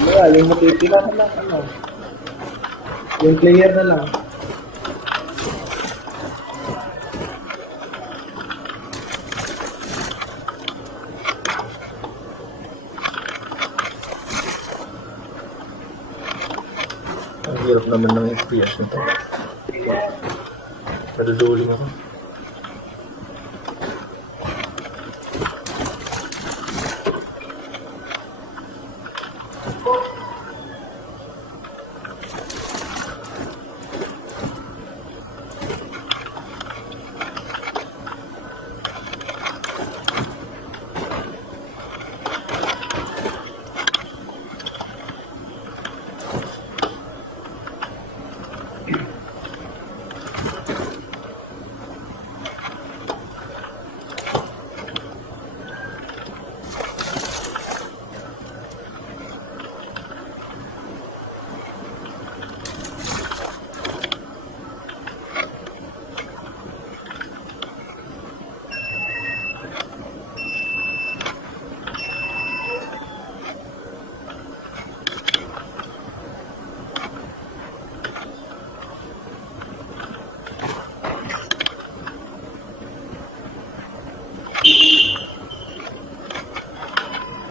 Wala, yung matitira na lang, ano. Yung player na lang. Ang hirap naman ng FPS nito. Naduduling ako.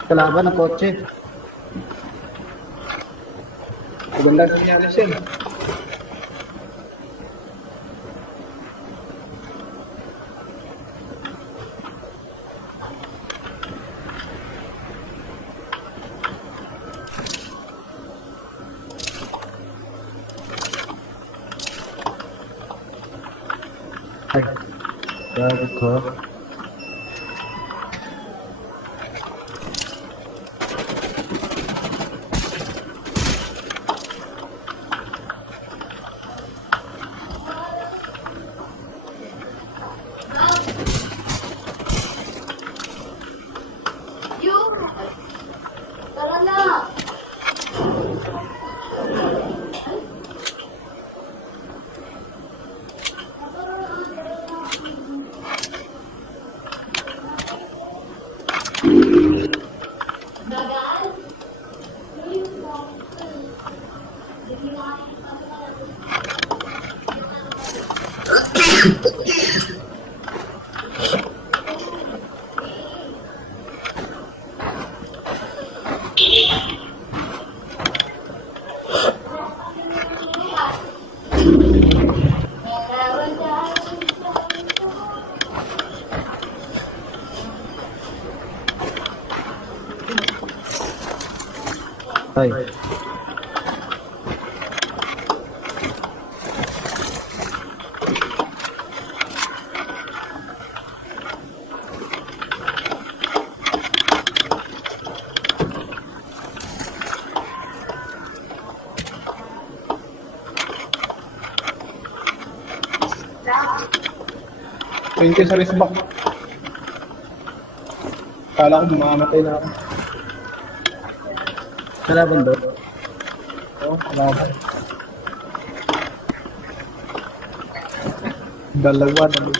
Kalaban ng kotse. Magandang sinyalis yan. Ay, grabe ko. Tara na! Ay. Thank you sa resback. Kala ko mamamatay na ako. Kalaban doon? Oo, kalaban. Dalawa na doon.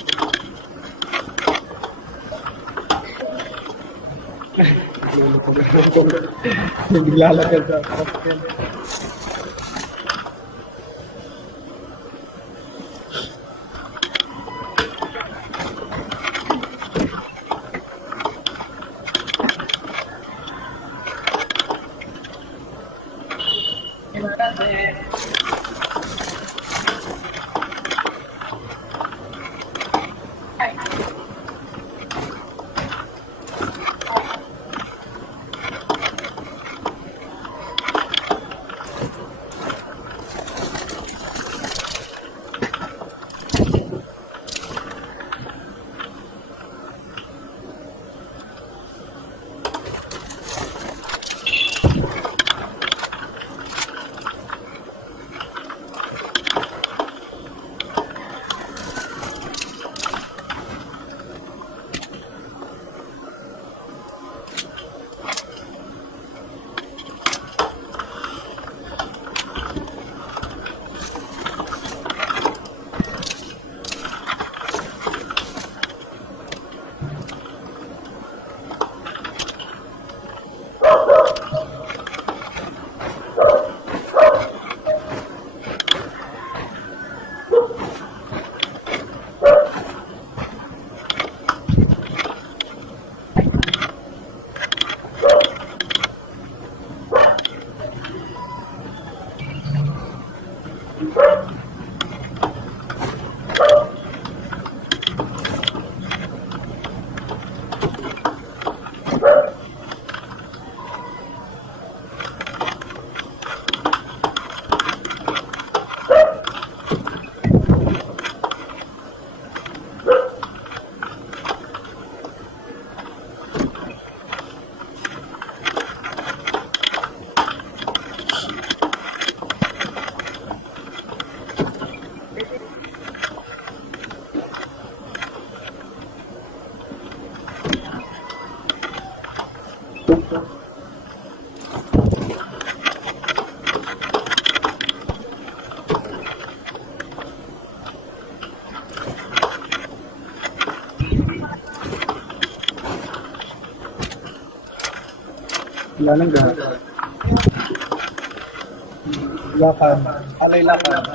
Hindi lalagyan sa kapatid. Wala nang gana. Lakan. Alay lakan.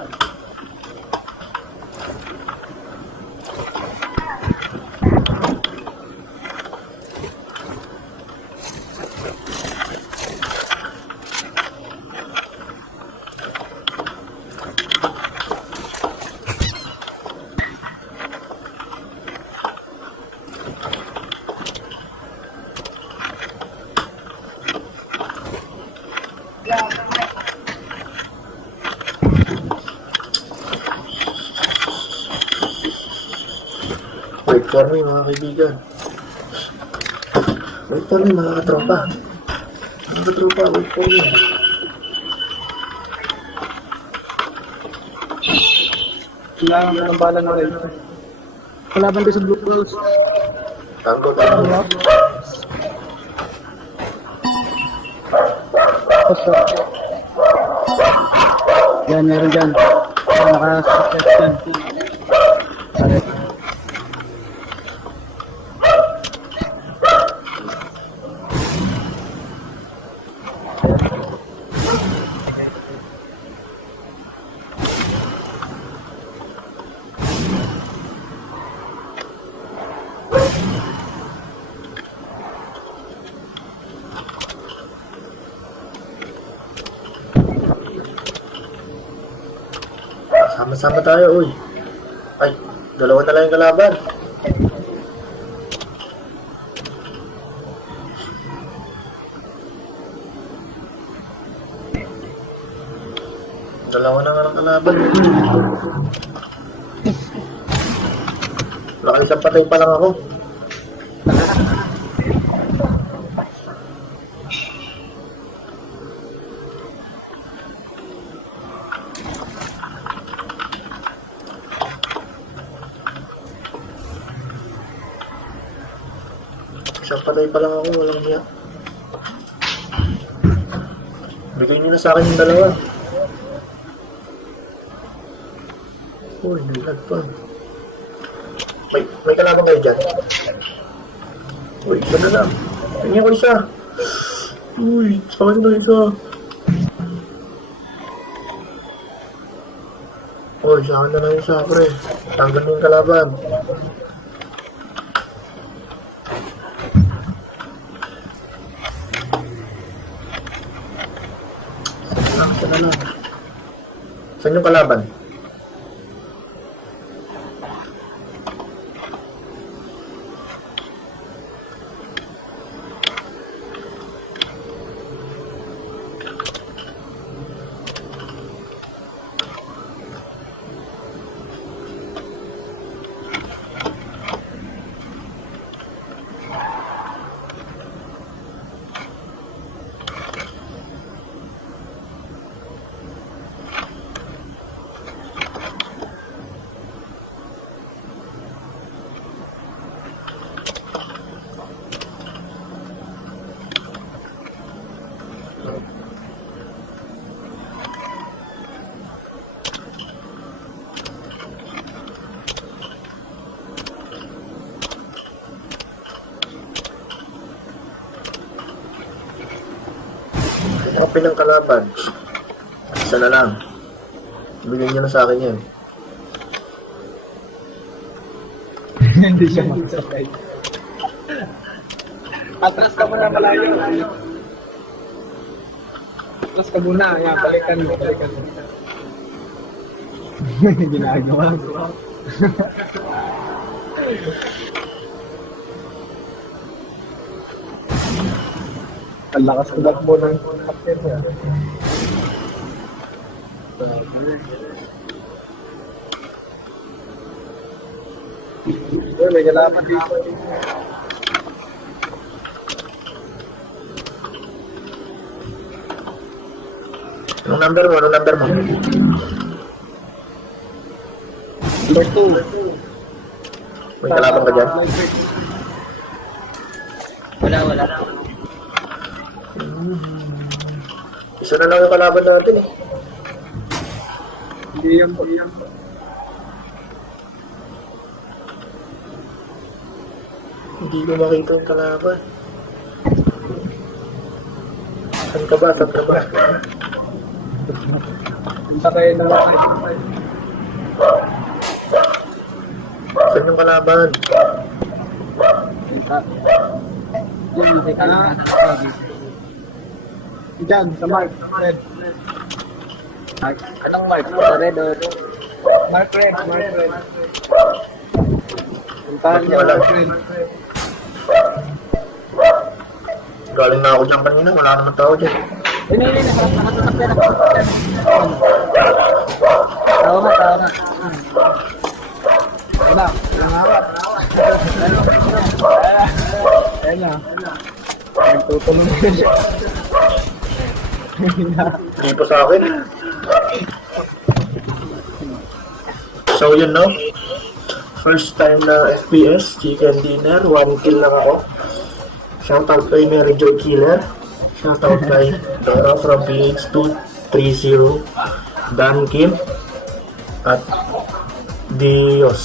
Wait for me mga kaibigan. Wait for me mga katropa. Mga katropa, wait for me. Kailangan mo ng bala na rin. Kalaban din sa Blue Balls. Tango. Yan, meron dyan. Naka-success dyan. Sorry. Sama-sama tayo, uy. Ay, dalawa na lang yung kalaban. Dalawa na nga ng kalaban. Wala isang patay pa lang ako. Isang patay pa lang ako, walang hiya. Bigay niyo na sa akin yung dalawa. Uy, nilag pa. May kalaban kayo dyan. Uy, isa na lang. Tingnan ko isa. Uy, sa akin na isa. Uy, sa akin na lang isa, pre. Tanggal mo yung kalaban. Isa na lang. Saan yung kalaban? Copy ng kalaban. Isa na lang. Bigyan niyo na sa akin yan. Hindi siya magsasay. Atras ka muna malayo. Atras ka muna. Yan, balikan mo. Ginagawa ko. Ang lakas ko ba't mo ng captain niya? May galaman dito. Anong number mo? Number 2. May kalaban ka dyan? Wala. Isa na lang yung kalaban natin eh. Hindi yan po. Hindi ko makita yung kalaban. Saan ka ba? Saan ka ba? Punta kayo na lang. Saan yung kalaban? Yan, nakita na. Diyan, sa Mark. Red. Anong mark? Sa red or... Mark Red. Puntahan niya, Wala. Mark Red. Galing na ako dyan kanina. Wala naman tao dyan. Hindi. Nakatakap yan. Tao nga. Wala. Ayan na. Nagtutulong na siya. Hindi pa sa akin. So yun no. First time na FPS, chicken dinner, 1 kill lang ako. Shoutout kay Mary Joy Killer. Shoutout kay Dora from PH230. Dan Kim. At Dios.